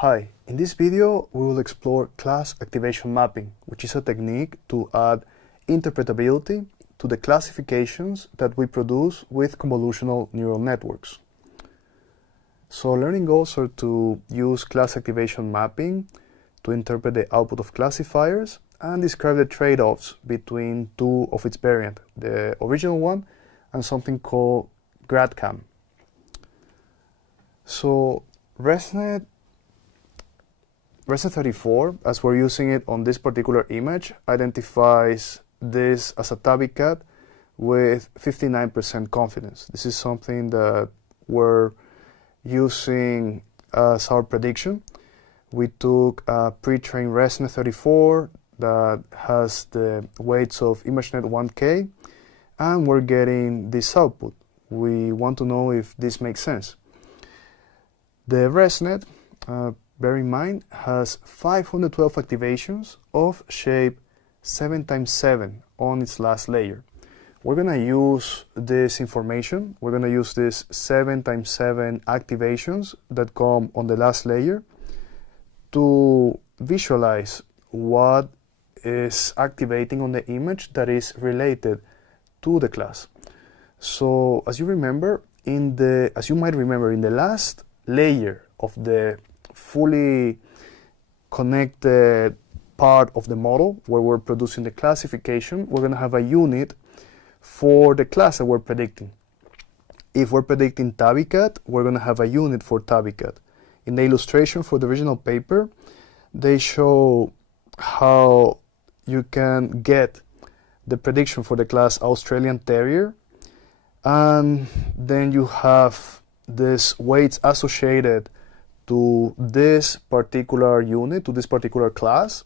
Hi, in this video we will explore class activation mapping, which is a technique to add interpretability to the classifications that we produce with convolutional neural networks. So learning goals are to use class activation mapping to interpret the output of classifiers and describe the trade-offs between two of its variants, the original one and something called Grad-CAM. So ResNet 34, as we're using it on this particular image, identifies this as a tabby cat with 59% confidence. This is something that we're using as our prediction. We took a pre-trained ResNet 34 that has the weights of ImageNet 1K, and we're getting this output. We want to know if this makes sense. The ResNet, bear in mind, has 512 activations of shape 7x7 on its last layer. We're going to use this information. We're going to use this 7x7 activations that come on the last layer to visualize what is activating on the image that is related to the class. So as you might remember, in the last layer of the fully connected part of the model where we're producing the classification, we're going to have a unit for the class that we're predicting. If we're predicting tabbycat, we're going to have a unit for tabbycat. In the illustration for the original paper, they show how you can get the prediction for the class Australian Terrier, and then you have these weights associated to this particular unit, to this particular class,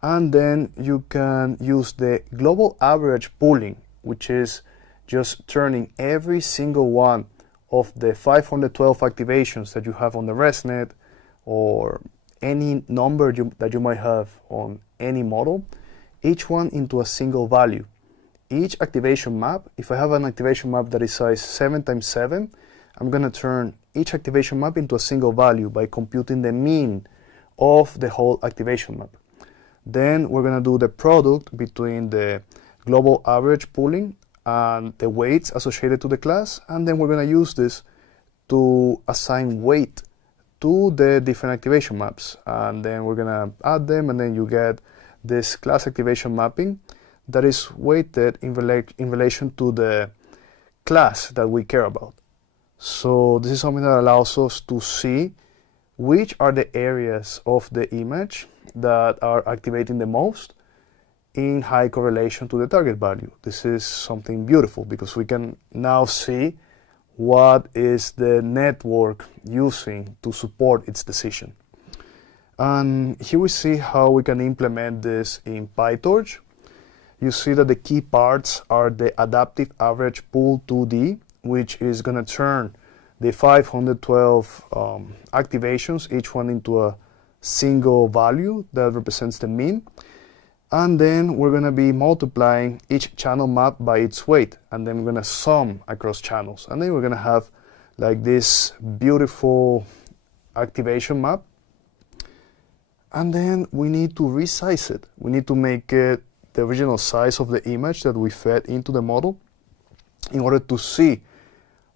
and then you can use the global average pooling, which is just turning every single one of the 512 activations that you have on the ResNet or any number that you might have on any model, each one into a single value. Each activation map, if I have an activation map that is size 7x7, I'm going to turn each activation map into a single value by computing the mean of the whole activation map. Then we're going to do the product between the global average pooling and the weights associated to the class, and then we're going to use this to assign weight to the different activation maps, and then we're going to add them, and then you get this class activation mapping that is weighted in relation to the class that we care about. So this is something that allows us to see which are the areas of the image that are activating the most in high correlation to the target value. This is something beautiful because we can now see what is the network using to support its decision. And here we see how we can implement this in PyTorch. You see that the key parts are the adaptive average pool 2D, which is going to turn the 512 activations, each one into a single value that represents the mean. And then we're going to be multiplying each channel map by its weight, and then we're going to sum across channels. And then we're going to have like this beautiful activation map. And then we need to resize it. We need to make it the original size of the image that we fed into the model in order to see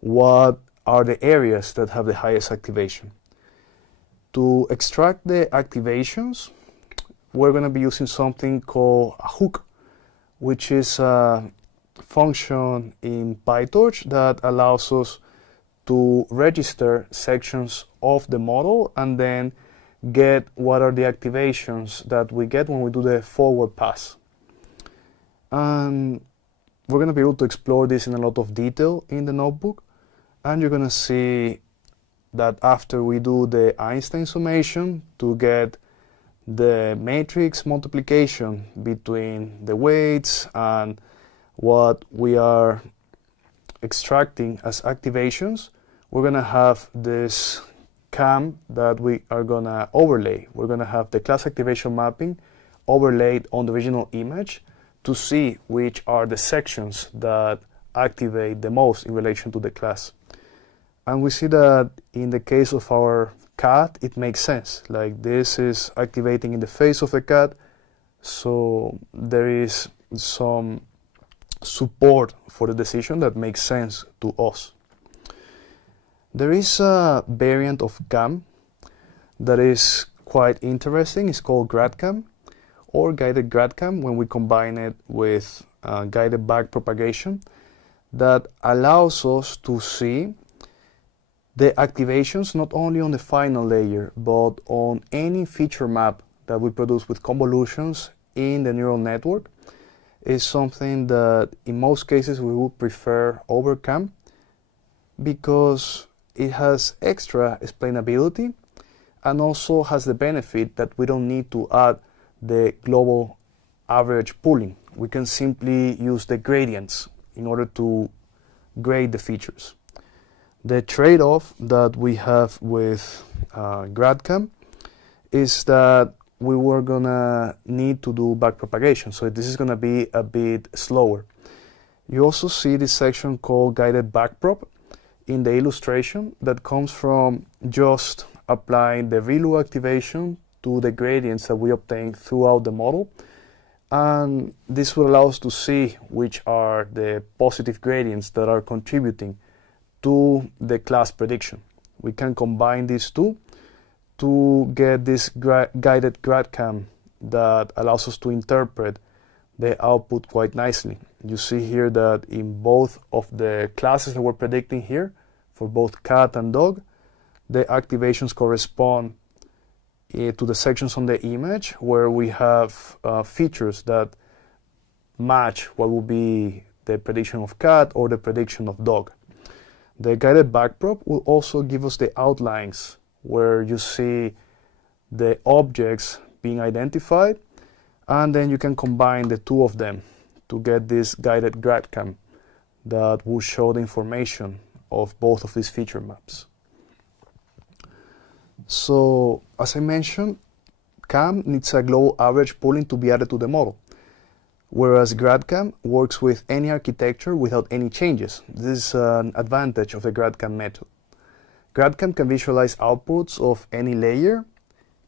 what are the areas that have the highest activation. To extract the activations, we're going to be using something called a hook, which is a function in PyTorch that allows us to register sections of the model and then get what are the activations that we get when we do the forward pass. And we're going to be able to explore this in a lot of detail in the notebook. And you're going to see that after we do the Einstein summation to get the matrix multiplication between the weights and what we are extracting as activations, we're going to have this CAM that we are going to overlay. We're going to have the class activation mapping overlaid on the original image to see which are the sections that activate the most in relation to the class. And we see that in the case of our cat, it makes sense. Like this is activating in the face of the cat, so there is some support for the decision that makes sense to us. There is a variant of CAM that is quite interesting. It's called Grad-CAM or guided Grad-CAM when we combine it with guided backpropagation that allows us to see the activations not only on the final layer but on any feature map that we produce with convolutions in the neural network. Is something that in most cases we would prefer over CAM because it has extra explainability and also has the benefit that we don't need to add the global average pooling. We can simply use the gradients in order to grade the features. The trade-off that we have with Grad-CAM is that we were gonna need to do backpropagation, so this is gonna be a bit slower. You also see this section called guided backprop in the illustration that comes from just applying the ReLU activation to the gradients that we obtain throughout the model, and this will allow us to see which are the positive gradients that are contributing to the class prediction. We can combine these two to get this guided Grad-CAM that allows us to interpret the output quite nicely. You see here that in both of the classes that we're predicting here, for both cat and dog, the activations correspond to the sections on the image where we have features that match what will be the prediction of cat or the prediction of dog. The guided backprop will also give us the outlines where you see the objects being identified, and then you can combine the two of them to get this guided Grad-CAM that will show the information of both of these feature maps. So, as I mentioned, CAM needs a global average pooling to be added to the model, whereas Grad-CAM works with any architecture without any changes. This is an advantage of the Grad-CAM method. Grad-CAM can visualize outputs of any layer.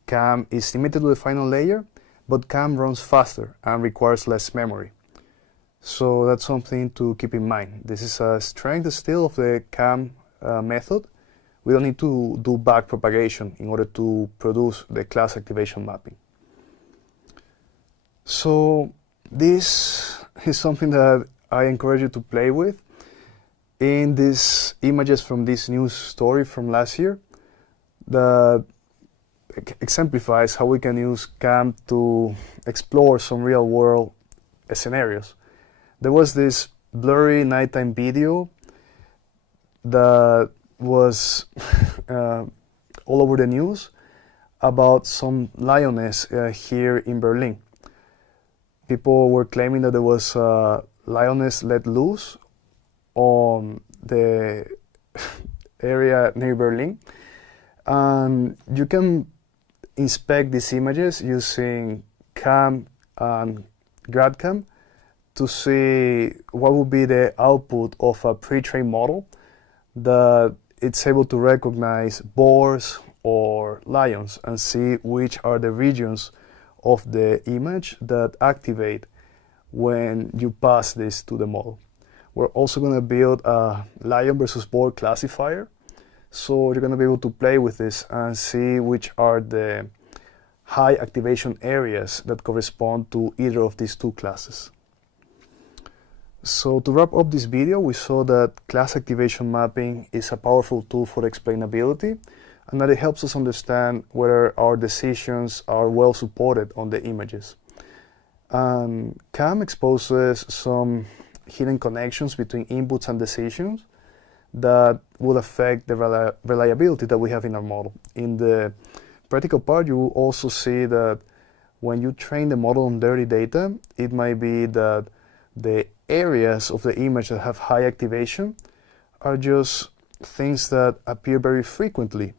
CAM is limited to the final layer, but CAM runs faster and requires less memory. So that's something to keep in mind. This is a strength still of the CAM method. We don't need to do backpropagation in order to produce the class activation mapping. So this is something that I encourage you to play with. In these images from this news story from last year that exemplifies how we can use CAM to explore some real-world scenarios. There was this blurry nighttime video that was all over the news about some lioness here in Berlin. People were claiming that there was a lioness let loose on the area near Berlin, and you can inspect these images using CAM and Grad-CAM to see what would be the output of a pre-trained model that it's able to recognize boars or lions and see which are the regions of the image that activate when you pass this to the model. We're also going to build a lion versus boar classifier, so you're going to be able to play with this and see which are the high activation areas that correspond to either of these two classes. So to wrap up this video, we saw that class activation mapping is a powerful tool for explainability and that it helps us understand whether our decisions are well supported on the images. CAM exposes some hidden connections between inputs and decisions that will affect the reliability that we have in our model. In the practical part, you will also see that when you train the model on dirty data, it might be that the areas of the image that have high activation are just things that appear very frequently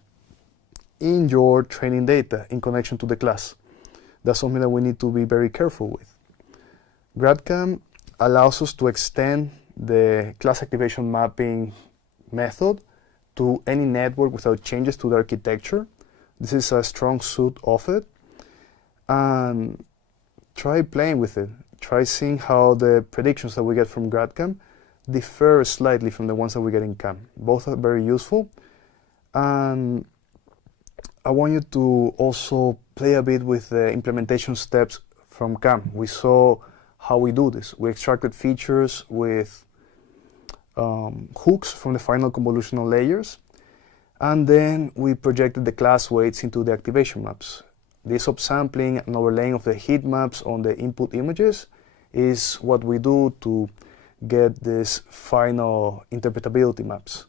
in your training data in connection to the class. That's something that we need to be very careful with. Grad-CAM allows us to extend the class activation mapping method to any network without changes to the architecture. This is a strong suit of it. And try playing with it. Try seeing how the predictions that we get from Grad-CAM differ slightly from the ones that we get in CAM. Both are very useful. And I want you to also play a bit with the implementation steps from CAM. We saw how we do this. We extracted features with hooks from the final convolutional layers, and then we projected the class weights into the activation maps. This upsampling and overlaying of the heat maps on the input images is what we do to get these final interpretability maps.